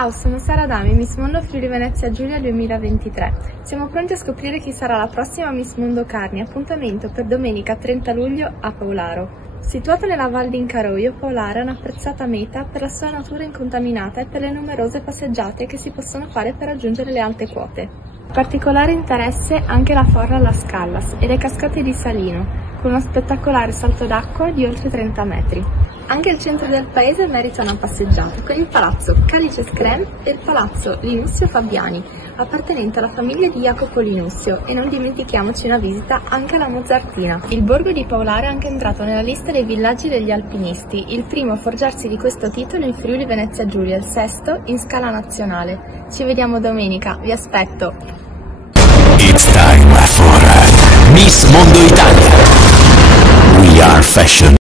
Ciao, sono Sara Adami, Miss Mondo Friuli Venezia Giulia 2023. Siamo pronti a scoprire chi sarà la prossima Miss Mondo Carni. Appuntamento per domenica 30 luglio a Paolaro. Situato nella Val d'Incaroio, Paolaro è un'apprezzata meta per la sua natura incontaminata e per le numerose passeggiate che si possono fare per raggiungere le alte quote. Particolare interesse anche la Forra Las Callas e le cascate di Salino, con uno spettacolare salto d'acqua di oltre 30 metri. Anche il centro del paese merita una passeggiata, con il palazzo Calice Screm e il palazzo Linussio Fabiani, appartenente alla famiglia di Jacopo Linussio, e non dimentichiamoci una visita anche alla Mozartina. Il borgo di Paolaro è anche entrato nella lista dei villaggi degli alpinisti, il primo a forgiarsi di questo titolo in Friuli Venezia Giulia, il sesto in scala nazionale. Ci vediamo domenica, vi aspetto! It's time for Miss Mondo Italia. We are fashion.